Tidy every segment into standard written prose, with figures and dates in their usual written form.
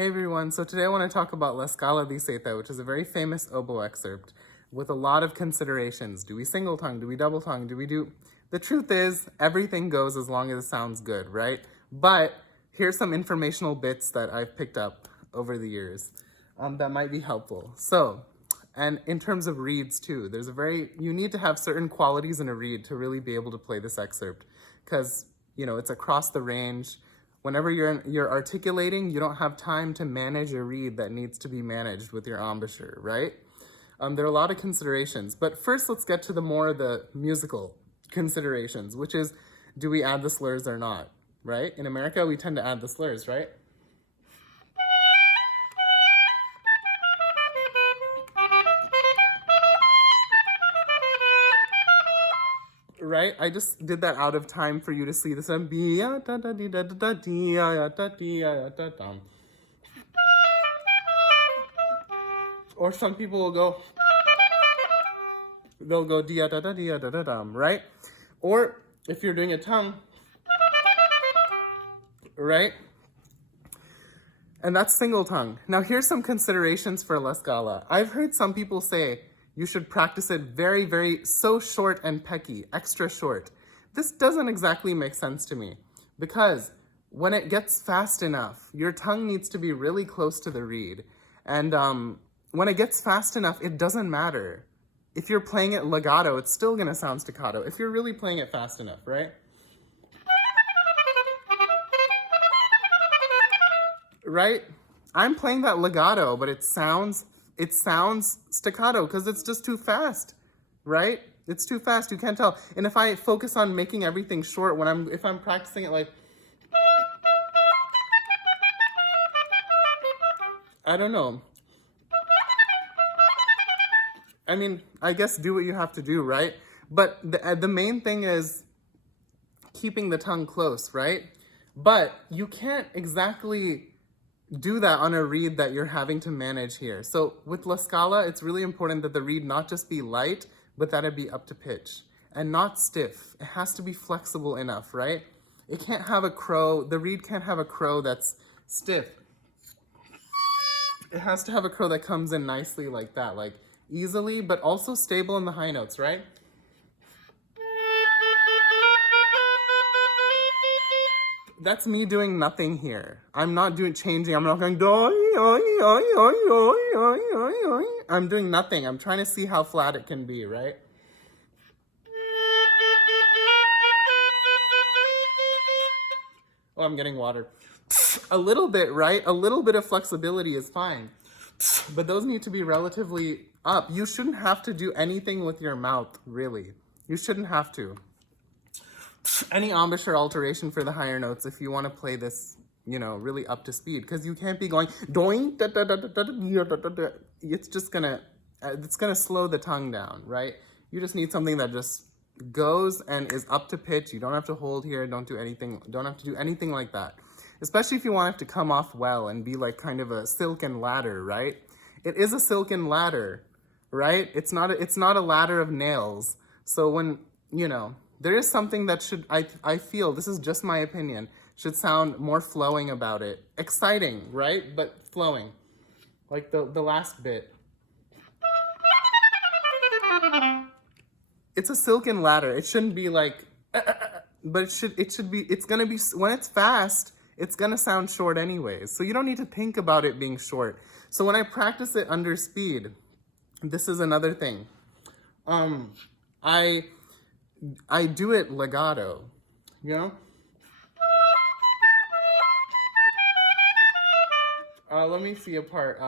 Hey everyone, so today I want to talk about La Scala di Seta, which is a very famous oboe excerpt with a lot of considerations. Do we single tongue? Do we double tongue? The truth is, everything goes as long as it sounds good, right? But here's some informational bits that I've picked up over the years that might be helpful. And in terms of reeds too, you need to have certain qualities in a reed to really be able to play this excerpt because, it's across the range. Whenever you're articulating, you don't have time to manage a reed that needs to be managed with your embouchure, right? There are a lot of considerations, but first let's get to the musical considerations, which is, do we add the slurs or not, right? In America, we tend to add the slurs, right? Right? I just did that out of time for you to see this. Or some people will go, they'll go dia da da dia da da dum, right? Or if you're doing a tongue, right? And that's single tongue. Now here's some considerations for La Scala. I've heard some people say you should practice it very, very so short and pecky, extra short. This doesn't exactly make sense to me because when it gets fast enough, your tongue needs to be really close to the reed. And when it gets fast enough, it doesn't matter. If you're playing it legato, it's still gonna sound staccato if you're really playing it fast enough, right? Right? I'm playing that legato, but it sounds staccato because it's just too fast, right? It's too fast, you can't tell. And if I focus on making everything short, if I'm practicing it like, I don't know. I mean, I guess do what you have to do, right? But the main thing is keeping the tongue close, right? But you can't exactly do that on a reed that you're having to manage here. So with La Scala, it's really important that the reed not just be light, but that it be up to pitch and not stiff. It has to be flexible enough, right? It can't have a crow, the reed can't have a crow that's stiff. It has to have a crow that comes in nicely like that, like easily, but also stable in the high notes, right? That's me doing nothing here. I'm not changing. I'm not going I'm doing nothing. I'm trying to see how flat it can be, right? Oh, I'm getting water. A little bit, right? A little bit of flexibility is fine. But those need to be relatively up. You shouldn't have to do anything with your mouth, really. You shouldn't have to. Any embouchure alteration for the higher notes if you want to play this, really up to speed, because you can't be going doing da da da da da da. It's gonna slow the tongue down, right? You just need something that just goes and is up to pitch. You don't have to hold here. Don't have to do anything like that. Especially if you want it to come off well and be like kind of a silken ladder, right? It is a silken ladder, right? It's not a ladder of nails. So when there is something that I feel, this is just my opinion, should sound more flowing about it. Exciting, right? But flowing. Like the last bit. It's a silken ladder. It shouldn't be like, but it's gonna be, when it's fast, it's gonna sound short anyways. So you don't need to think about it being short. So when I practice it under speed, this is another thing. I do it legato, let me see a part.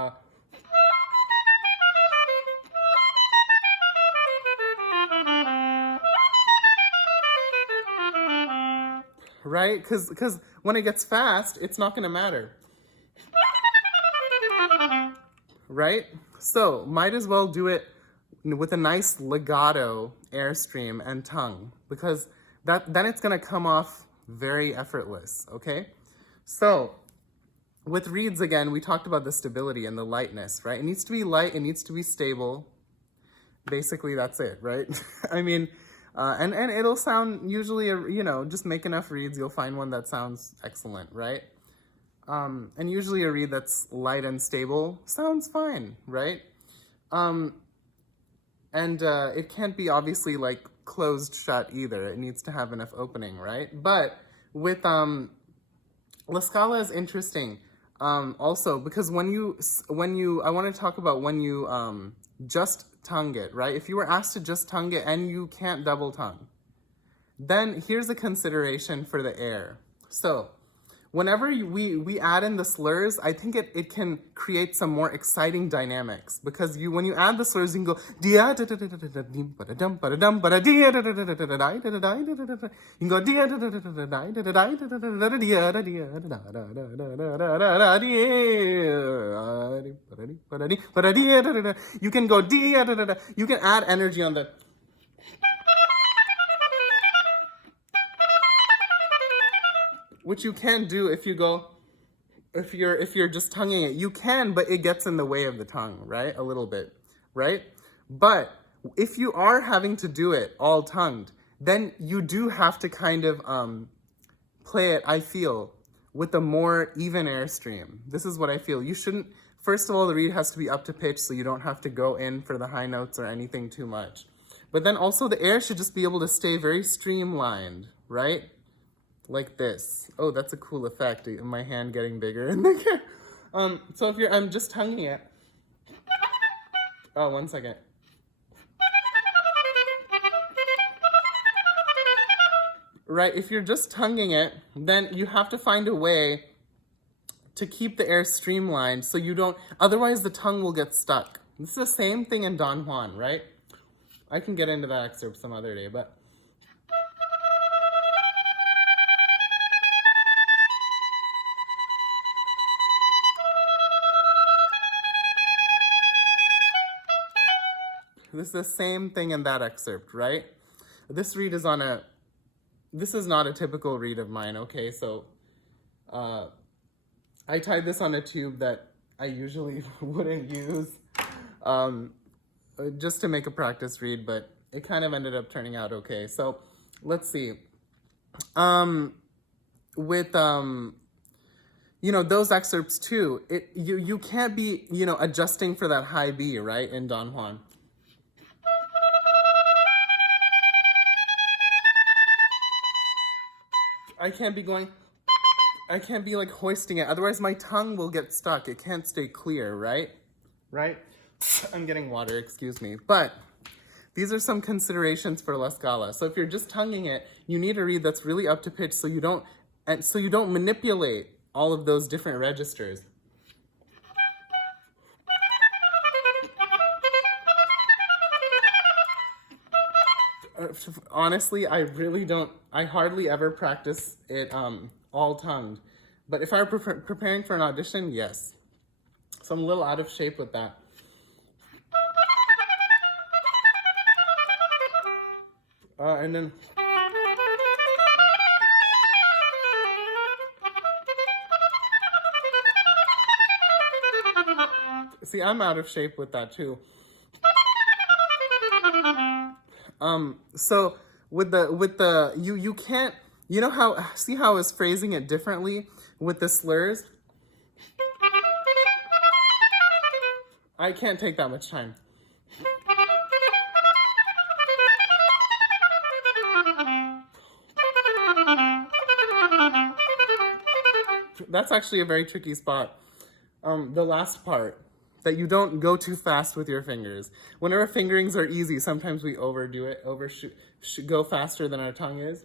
Right? Because when it gets fast, it's not going to matter. Right? So might as well do it with a nice legato, Airstream, and tongue, because then it's gonna come off very effortless, okay? So with reeds, again, we talked about the stability and the lightness, right? It needs to be light, it needs to be stable. Basically, that's it, right? I mean, and it'll sound usually, just make enough reeds, you'll find one that sounds excellent, right? And usually a reed that's light and stable sounds fine, right? And it can't be obviously like closed shut either. It needs to have enough opening, right? But with La Scala is interesting also because when you I want to talk about when you just tongue it, right? If you were asked to just tongue it and you can't double tongue, then here's a consideration for the air. So whenever we add in the slurs, I think it can create some more exciting dynamics because when you add the slurs, you can go dia da da da da da da dim ba da dum ba da dum ba da dia da da da da da da da da da da da da. You can go dia da da da da da da da da da da da da dia da dia da da da da da da da da dia ba da dia da da. You can go dia da da da. You can add energy on the. Which you can do if you're just tonguing it. You can, but it gets in the way of the tongue, right? A little bit, right? But if you are having to do it all tongued, then you do have to kind of play it, I feel, with a more even airstream. This is what I feel. You shouldn't, first of all, the reed has to be up to pitch so you don't have to go in for the high notes or anything too much. But then also the air should just be able to stay very streamlined, right? Like this. Oh, that's a cool effect. My hand getting bigger in the so if I'm just tonguing it. Oh, 1 second. Right, if you're just tonguing it, then you have to find a way to keep the air streamlined so you don't, otherwise the tongue will get stuck. This is the same thing in Don Juan, right? I can get into that excerpt some other day, but this is the same thing in that excerpt, right? This reed is on a, this is not a typical reed of mine, okay? So I tied this on a tube that I usually wouldn't use just to make a practice reed, but it kind of ended up turning out okay. So let's see. With, you know, those excerpts too, you can't be, you know, adjusting for that high B, right, in Don Juan. I can't be like hoisting it, otherwise my tongue will get stuck. It can't stay clear, right? Right? I'm getting water, excuse me. But these are some considerations for La Scala. So if you're just tonguing it, you need a reed that's really up to pitch so you don't manipulate all of those different registers. Honestly, I hardly ever practice it all tongued. But if I were preparing for an audition, yes. So I'm a little out of shape with that. And then... See, I'm out of shape with that too. So with the you can't, you know how, see how I was phrasing it differently with the slurs? I can't take that much time. That's actually a very tricky spot. The last part, that you don't go too fast with your fingers. Whenever fingerings are easy, sometimes we overdo it, go faster than our tongue is.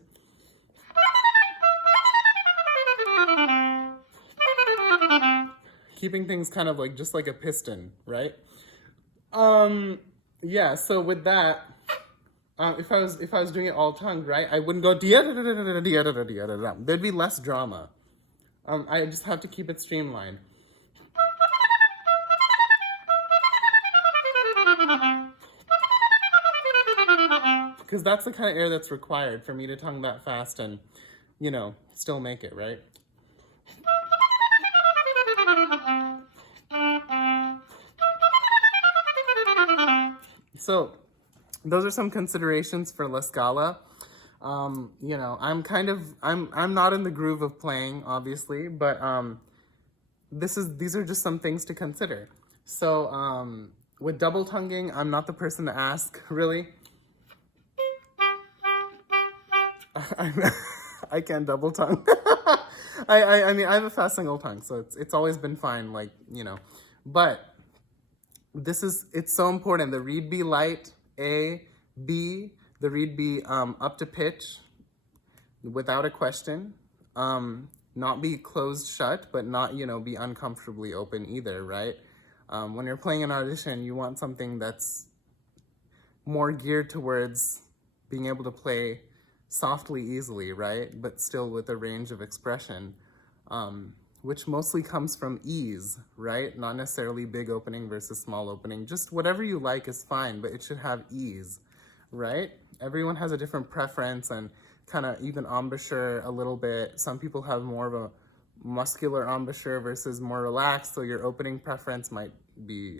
Keeping things kind of like, just like a piston, right? Yeah, so with that, if I was doing it all tongued, right, I wouldn't go dia da da da da dia da da dia da da. There'd be less drama. I just have to keep it streamlined. Because that's the kind of air that's required for me to tongue that fast and, you know, still make it, right? So, those are some considerations for La Scala. You know, I'm not in the groove of playing, obviously, but these are just some things to consider. So with double tonguing, I'm not the person to ask, really. I can't double tongue. I mean, I have a fast single tongue, so it's always been fine, like, you know. But it's so important. The reed be light, A, B, the reed be up to pitch, without a question. Not be closed shut, but not, you know, be uncomfortably open either, right? When you're playing an audition, you want something that's more geared towards being able to play softly, easily, right? But still with a range of expression, which mostly comes from ease, right? Not necessarily big opening versus small opening. Just whatever you like is fine, but it should have ease, right? Everyone has a different preference and kind of even embouchure a little bit. Some people have more of a muscular embouchure versus more relaxed, so your opening preference might be,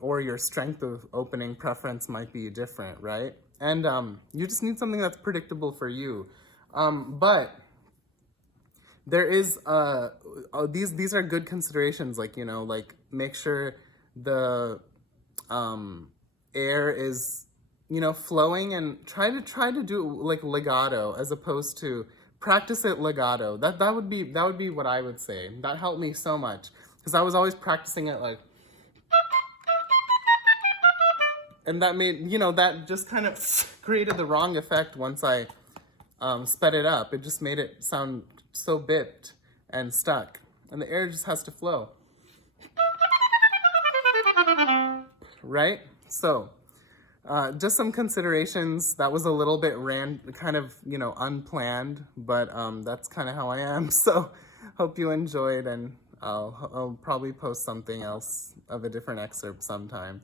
or your strength of opening preference might be different, right? And you just need something that's predictable for you. But there is, these are good considerations, like, you know, like make sure the air is, you know, flowing, and try to do like legato as opposed to practice it legato. That would be what I would say. That helped me so much because I was always practicing it like, and that made, you know, that just kind of created the wrong effect once I sped it up. It just made it sound so bipped and stuck, and the air just has to flow, right? So just some considerations. That was a little bit kind of, you know, unplanned, but that's kind of how I am. So hope you enjoyed, and I'll probably post something else of a different excerpt sometime.